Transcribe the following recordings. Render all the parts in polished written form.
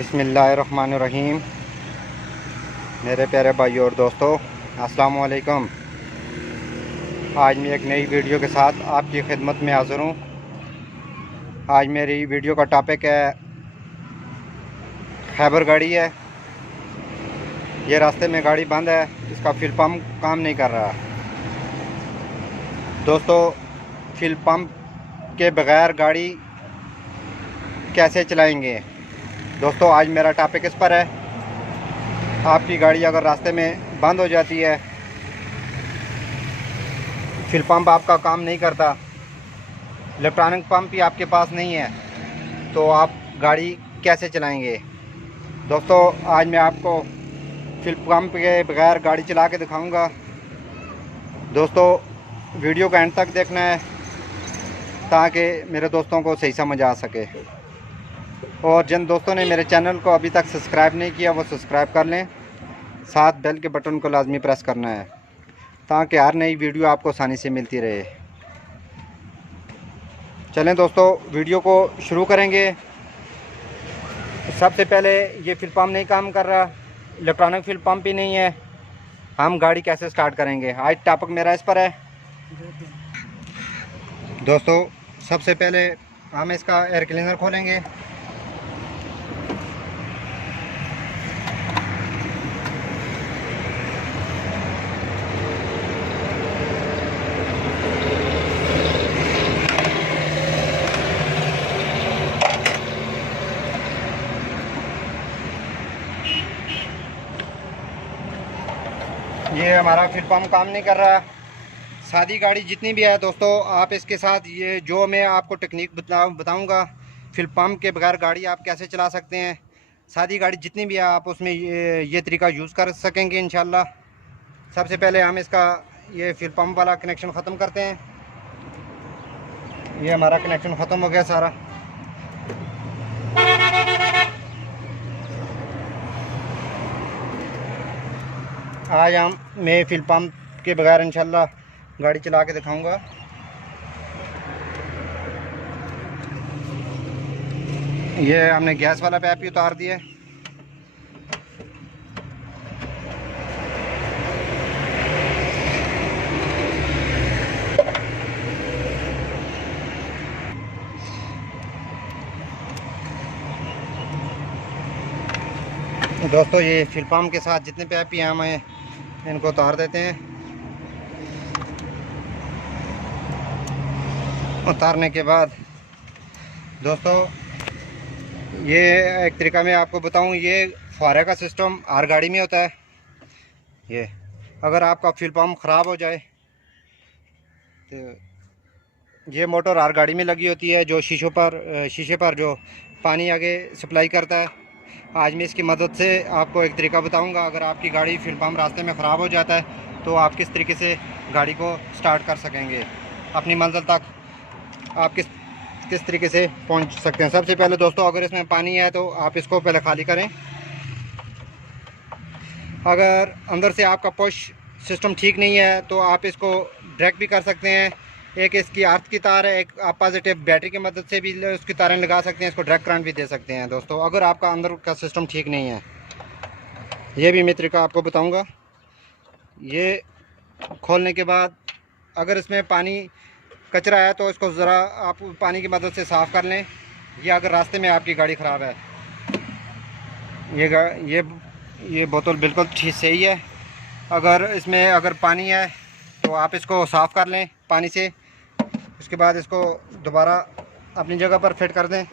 बिस्मिल्लाहिर्रहमानिर्रहीम। मेरे प्यारे भाइयों और दोस्तों, अस्सलाम वालेकुम। आज मैं एक नई वीडियो के साथ आपकी खिदमत में हाज़िर हूँ। आज मेरी वीडियो का टॉपिक है खैबर गाड़ी है। ये रास्ते में गाड़ी बंद है, इसका फ्यूल पम्प काम नहीं कर रहा। दोस्तों, फ्यूल पम्प के बग़ैर गाड़ी कैसे चलाएंगे? दोस्तों, आज मेरा टॉपिक इस पर है। आपकी गाड़ी अगर रास्ते में बंद हो जाती है, फ्यूल पम्प आपका काम नहीं करता, इलेक्ट्रॉनिक पंप भी आपके पास नहीं है, तो आप गाड़ी कैसे चलाएंगे? दोस्तों, आज मैं आपको फ्यूल पम्प के बगैर गाड़ी चला के दिखाऊंगा। दोस्तों, वीडियो का एंड तक देखना है ताकि मेरे दोस्तों को सही समझ आ सके। और जिन दोस्तों ने मेरे चैनल को अभी तक सब्सक्राइब नहीं किया वो सब्सक्राइब कर लें, साथ बेल के बटन को लाजमी प्रेस करना है ताकि हर नई वीडियो आपको आसानी से मिलती रहे। चलें दोस्तों, वीडियो को शुरू करेंगे। सबसे पहले ये फ्यूल पम्प नहीं काम कर रहा, इलेक्ट्रॉनिक फ्यूल पम्प ही नहीं है, हम गाड़ी कैसे स्टार्ट करेंगे? आज टॉपिक मेरा इस पर है। दोस्तों, सबसे पहले हम इसका एयर क्लीनर खोलेंगे। ये हमारा फ्यूल पम्प काम नहीं कर रहा। सादी गाड़ी जितनी भी है दोस्तों, आप इसके साथ ये जो मैं आपको टेक्निक बताऊंगा फ्यूल पम्प के बगैर गाड़ी आप कैसे चला सकते हैं। सादी गाड़ी जितनी भी है आप उसमें ये तरीका यूज़ कर सकेंगे इंशाल्लाह। सबसे पहले हम इसका ये फ्यूल पम्प वाला कनेक्शन ख़त्म करते हैं। ये हमारा कनेक्शन ख़त्म हो गया सारा। आज मैं फ्यूल पम्प के बगैर इंशाल्लाह गाड़ी चला के दिखाऊंगा। ये हमने गैस वाला पाइप भी उतार दिया। दोस्तों, ये फ्यूल पम्प के साथ जितने पाइप हैं हम इनको उतार देते हैं। उतारने के बाद दोस्तों, ये एक तरीका मैं आपको बताऊं, ये फुहारे का सिस्टम हर गाड़ी में होता है। ये अगर आपका फ्यूल पम्प ख़राब हो जाए तो ये मोटर हर गाड़ी में लगी होती है, जो शीशे पर जो पानी आगे सप्लाई करता है। आज मैं इसकी मदद से आपको एक तरीका बताऊंगा। अगर आपकी गाड़ी फ्यूल पम्प रास्ते में ख़राब हो जाता है तो आप किस तरीके से गाड़ी को स्टार्ट कर सकेंगे, अपनी मंजिल तक आप किस तरीके से पहुंच सकते हैं। सबसे पहले दोस्तों, अगर इसमें पानी है तो आप इसको पहले खाली करें। अगर अंदर से आपका पुश सिस्टम ठीक नहीं है तो आप इसको ड्रैग भी कर सकते हैं। एक इसकी अर्थ की तार है, एक आप पॉजिटिव बैटरी की मदद से भी उसकी तारें लगा सकते हैं, इसको ड्रैग करंट भी दे सकते हैं। दोस्तों, अगर आपका अंदर का सिस्टम ठीक नहीं है, ये भी मैं तरीका आपको बताऊंगा। ये खोलने के बाद अगर इसमें पानी कचरा है तो इसको ज़रा आप पानी की मदद से साफ़ कर लें। ये अगर रास्ते में आपकी गाड़ी ख़राब है, ये बोतल बिल्कुल ठीक सही है। अगर पानी है तो आप इसको साफ़ कर लें पानी से। उसके बाद इसको दोबारा अपनी जगह पर फिट कर दें।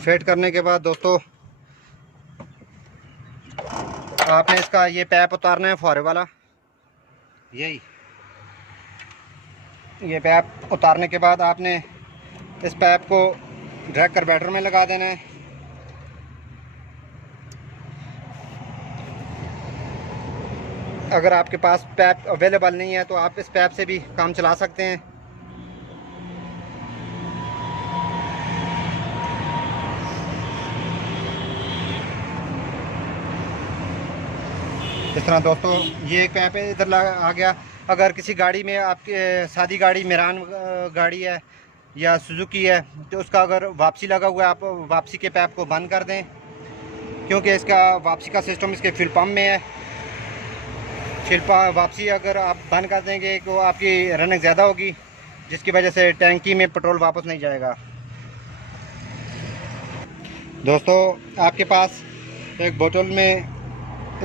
फिट करने के बाद दोस्तों, आपने इसका ये पैप उतारना है, फुहारे वाला। ये पैप उतारने के बाद आपने इस पैप को ड्रैग कर बैटर में लगा देना है। अगर आपके पास पैप अवेलेबल नहीं है तो आप इस पैप से भी काम चला सकते हैं। इस तरह दोस्तों ये एक पैप है इधर आ गया। अगर किसी गाड़ी में आपके सादी गाड़ी मेरान गाड़ी है या सुजुकी है तो उसका अगर वापसी लगा हुआ है, आप वापसी के पैप को बंद कर दें, क्योंकि इसका वापसी का सिस्टम इसके फ्यूल पम्प में है। वापसी अगर आप बंद कर देंगे तो आपकी रनिंग ज़्यादा होगी, जिसकी वजह से टैंकी में पेट्रोल वापस नहीं जाएगा। दोस्तों आपके पास एक बोतल में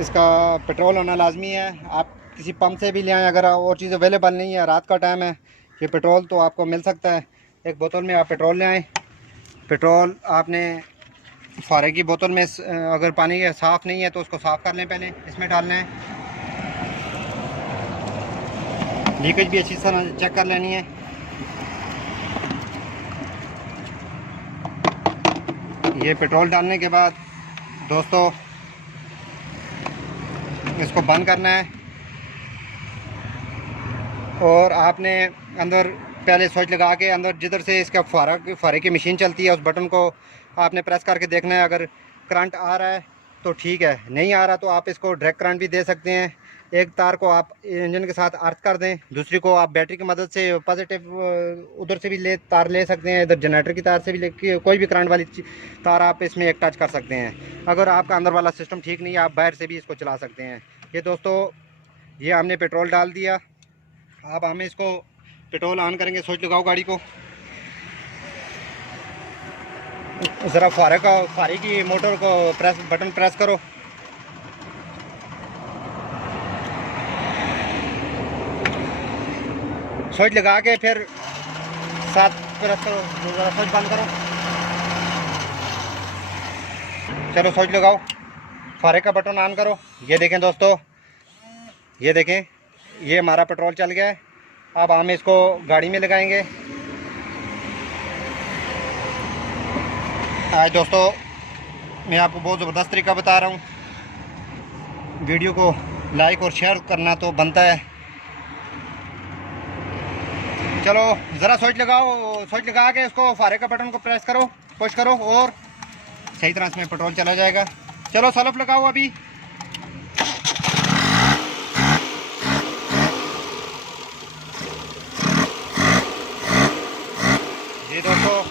इसका पेट्रोल होना लाजमी है। आप किसी पंप से भी ले आएँ, अगर और चीज़ अवेलेबल नहीं है, रात का टाइम है, ये पेट्रोल तो आपको मिल सकता है। एक बोतल में आप पेट्रोल ले आएँ। पेट्रोल आपने फारे की बोतल में, अगर पानी साफ़ नहीं है तो उसको साफ़ कर लें, पहले इसमें डालना है। लीकेज भी अच्छी तरह चेक कर लेनी है। ये पेट्रोल डालने के बाद दोस्तों इसको बंद करना है और आपने अंदर पहले स्विच लगा के अंदर जिधर से इसका फारे की मशीन चलती है उस बटन को आपने प्रेस करके देखना है। अगर करंट आ रहा है तो ठीक है, नहीं आ रहा तो आप इसको डायरेक्ट करंट भी दे सकते हैं। एक तार को आप इंजन के साथ अर्थ कर दें, दूसरी को आप बैटरी की मदद से पॉजिटिव उधर से भी तार ले सकते हैं, इधर जनरेटर की तार से भी ले, कोई भी करंट वाली तार आप इसमें एक टच कर सकते हैं। अगर आपका अंदर वाला सिस्टम ठीक नहीं है, आप बाहर से भी इसको चला सकते हैं। ये दोस्तों ये हमने पेट्रोल डाल दिया। अब हमें इसको पेट्रोल ऑन करेंगे। स्विच लगाओ गाड़ी को, ज़रा फारे की मोटर को बटन प्रेस करो। स्विच लगा के फिर साथ प्रेस करो, ज़रा स्विच बंद करो। चलो स्विच लगाओ, फारे का बटन ऑन करो। ये देखें दोस्तों, ये देखें, ये हमारा पेट्रोल चल गया है। अब हम इसको गाड़ी में लगाएंगे। आज दोस्तों मैं आपको बहुत ज़बरदस्त तरीका बता रहा हूँ। वीडियो को लाइक और शेयर करना तो बनता है। चलो ज़रा स्विच लगाओ, स्विच लगा के उसको फारे का बटन को प्रेस करो, पुश करो और सही तरह इसमें पेट्रोल चला जाएगा। चलो सल्फ लगाओ अभी। ये दोस्तों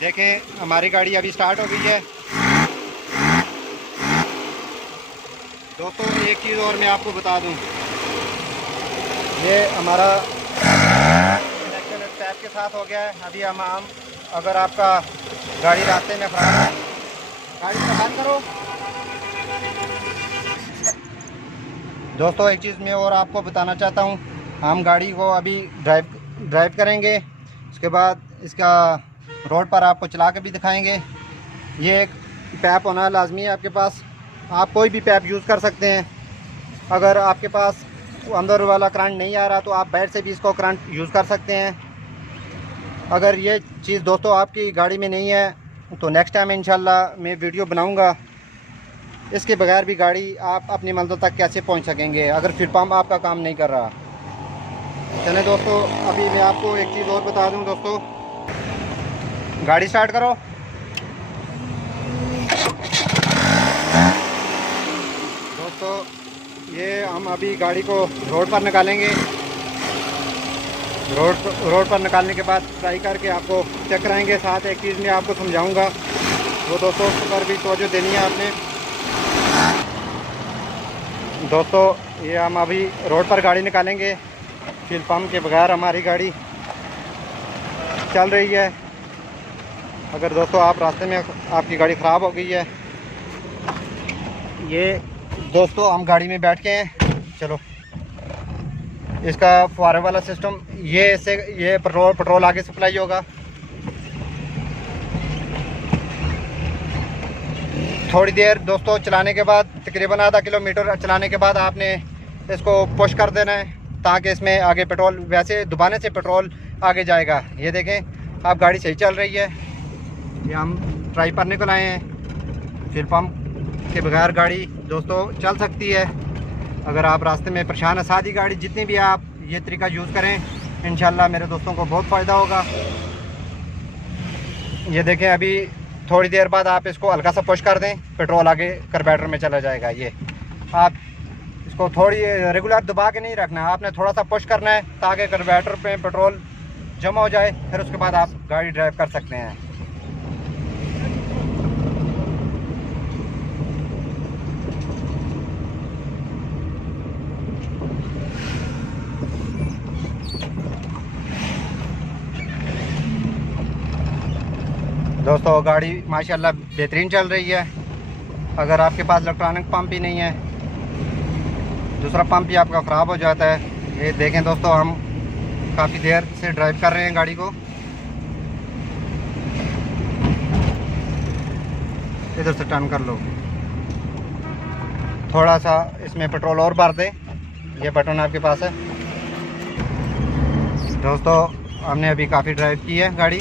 देखें हमारी गाड़ी अभी स्टार्ट हो गई है। दोस्तों एक चीज़ और मैं आपको बता दूं, ये हमारा टैप के साथ हो गया है। अभी हम अगर आपका गाड़ी रास्ते में खराब है, गाड़ी को बंद करो। दोस्तों एक चीज़ मैं और आपको बताना चाहता हूँ, हम गाड़ी को अभी ड्राइव करेंगे, उसके बाद इसका रोड पर आपको चला के भी दिखाएंगे। ये एक पैप होना लाजमी है आपके पास। आप कोई भी पैप यूज़ कर सकते हैं। अगर आपके पास अंदर वाला करंट नहीं आ रहा तो आप बाहर से भी इसको करंट यूज़ कर सकते हैं। अगर ये चीज़ दोस्तों आपकी गाड़ी में नहीं है तो नेक्स्ट टाइम इंशाल्लाह मैं वीडियो बनाऊंगा इसके बगैर भी गाड़ी आप अपनी मंजिल तक कैसे पहुंच सकेंगे, अगर फिर पंप आपका काम नहीं कर रहा। चलें दोस्तों अभी मैं आपको एक चीज़ और बता दूं। दोस्तों गाड़ी स्टार्ट करो। दोस्तों ये हम अभी गाड़ी को रोड पर निकालेंगे। रोड पर निकालने के बाद ट्राई करके आपको चेक कराएंगे। साथ एक चीज़ मैं आपको समझाऊंगा, वो दोस्तों पर भी तवज्जो देनी है आपने। दोस्तों ये हम अभी रोड पर गाड़ी निकालेंगे। फ्यूल पम्प के बगैर हमारी गाड़ी चल रही है। अगर दोस्तों आप रास्ते में आपकी गाड़ी ख़राब हो गई है, ये दोस्तों हम गाड़ी में बैठ के हैं। चलो इसका फुहारे वाला सिस्टम, ये पेट्रोल आगे सप्लाई होगा। थोड़ी देर दोस्तों चलाने के बाद, तकरीबन आधा किलोमीटर चलाने के बाद आपने इसको पुश कर देना है ताकि इसमें आगे पेट्रोल, वैसे दबाने से पेट्रोल आगे जाएगा। ये देखें आप गाड़ी सही चल रही है। ये हम ट्राई पर निकल आए हैं। फ्यूल पम्प के बगैर गाड़ी दोस्तों चल सकती है। अगर आप रास्ते में परेशान है, सादी गाड़ी जितनी भी आप ये तरीका यूज़ करें, इंशाल्लाह मेरे दोस्तों को बहुत फ़ायदा होगा। ये देखें अभी थोड़ी देर बाद आप इसको हल्का सा पुश कर दें, पेट्रोल आगे कार्बोरेटर में चला जाएगा। ये आप इसको थोड़ी रेगुलर दबा के नहीं रखना है, आपने थोड़ा सा पुश करना है ताकि कार्बोरेटर पे पेट्रोल जमा हो जाए, फिर उसके बाद आप गाड़ी ड्राइव कर सकते हैं। दोस्तों गाड़ी माशाल्लाह बेहतरीन चल रही है। अगर आपके पास इलेक्ट्रॉनिक पंप ही नहीं है, दूसरा पंप भी आपका ख़राब हो जाता है। ये देखें दोस्तों, हम काफ़ी देर से ड्राइव कर रहे हैं गाड़ी को। इधर से टर्न कर लो, थोड़ा सा इसमें पेट्रोल और भर दे, ये बटन आपके पास है। दोस्तों हमने अभी काफ़ी ड्राइव की है गाड़ी।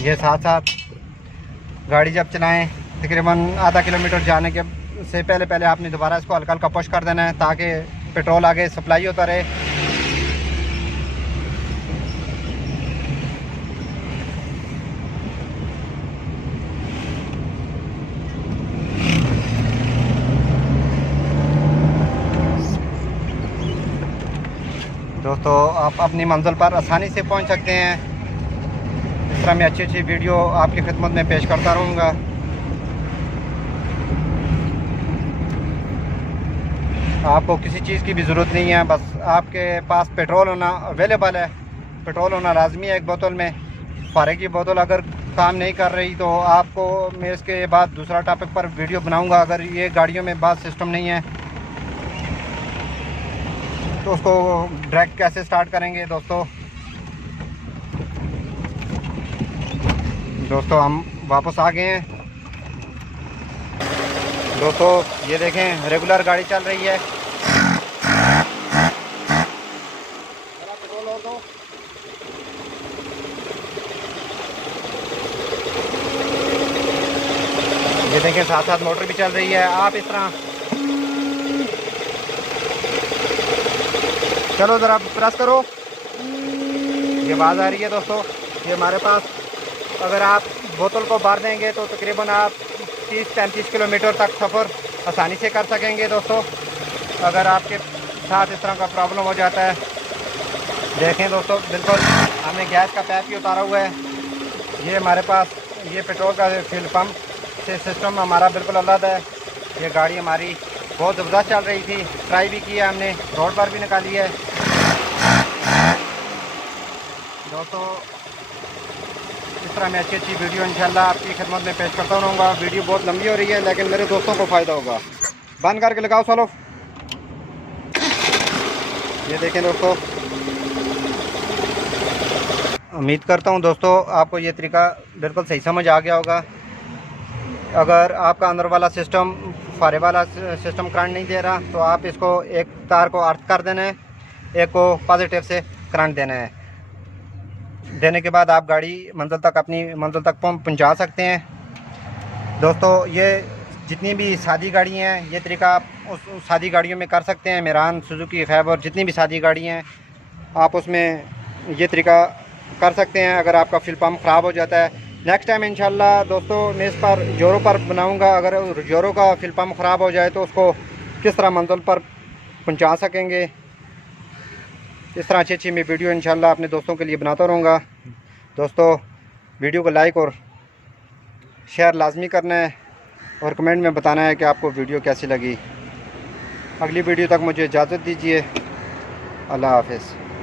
ये साथ साथ गाड़ी जब चलाएं तकरीबन आधा किलोमीटर जाने के से पहले आपने दोबारा इसको हल्का हल्का पुश कर देना है ताकि पेट्रोल आगे सप्लाई होता रहे। दोस्तों आप अपनी मंजिल पर आसानी से पहुंच सकते हैं। इस तरह मैं अच्छी अच्छी वीडियो आपकी खिदमत में पेश करता रहूँगा। आपको किसी चीज़ की भी ज़रूरत नहीं है, बस आपके पास पेट्रोल होना अवेलेबल है। पेट्रोल होना लाजमी है एक बोतल में। फारे की बोतल अगर काम नहीं कर रही तो आपको मैं इसके बाद दूसरा टॉपिक पर वीडियो बनाऊंगा। अगर ये गाड़ियों में बात सिस्टम नहीं है तो उसको डायरेक्ट कैसे स्टार्ट करेंगे। दोस्तों हम वापस आ गए हैं। दोस्तों ये देखें रेगुलर गाड़ी चल रही है। पेट्रोल और दो। ये देखें साथ साथ मोटर भी चल रही है। आप इस तरह चलो ज़रा प्रेस करो, ये आवाज़ आ रही है। दोस्तों ये हमारे पास अगर आप बोतल को भर देंगे तो तकरीबन आप 30-35 किलोमीटर तक सफ़र आसानी से कर सकेंगे। दोस्तों अगर आपके साथ इस तरह का प्रॉब्लम हो जाता है, देखें दोस्तों बिल्कुल हमने गैस का पाइप भी उतारा हुआ है। ये हमारे पास ये पेट्रोल का फ्यूल पंप से सिस्टम हमारा बिल्कुल अलग है। ये गाड़ी हमारी बहुत ज़बरदस्त चल रही थी, ट्राई भी किया हमने, रोड पर भी निकाली है। दोस्तों इस तरह मैं अच्छी अच्छी वीडियो इंशाल्लाह आपकी खिदमत में पेश करता रहूँगा। वीडियो बहुत लंबी हो रही है लेकिन मेरे दोस्तों को फ़ायदा होगा। बंद करके लगाओ चलो। ये देखें दोस्तों, उम्मीद करता हूँ दोस्तों आपको ये तरीका बिल्कुल सही समझ आ गया होगा। अगर आपका अंदर वाला सिस्टम फारे वाला सिस्टम करंट नहीं दे रहा तो आप इसको एक तार को अर्थ कर देना है, एक को पॉजिटिव से करंट देना है। देने के बाद आप गाड़ी अपनी मंजिल तक पहुंचा सकते हैं। दोस्तों ये जितनी भी सादी गाड़ी हैं ये तरीका आप उस सादी गाड़ियों में कर सकते हैं। मेरान, सुजुकी, खैबर, जितनी भी सादी गाड़ी हैं आप उसमें ये तरीका कर सकते हैं। अगर आपका फ्यूल पम्प ख़राब हो जाता है, नेक्स्ट टाइम इंशाल्लाह दोस्तों मैं इस पर जोरों पर बनाऊंगा। अगर जोरों का फ्यूल पम्प ख़राब हो जाए तो उसको किस तरह मंजिल पर पहुंचा सकेंगे, इस तरह अच्छी अच्छी मैं वीडियो इंशाल्लाह अपने दोस्तों के लिए बनाता रहूँगा। दोस्तों वीडियो को लाइक और शेयर लाजमी करना है और कमेंट में बताना है कि आपको वीडियो कैसी लगी। अगली वीडियो तक मुझे इजाज़त दीजिए। अल्लाह हाफ़िज़।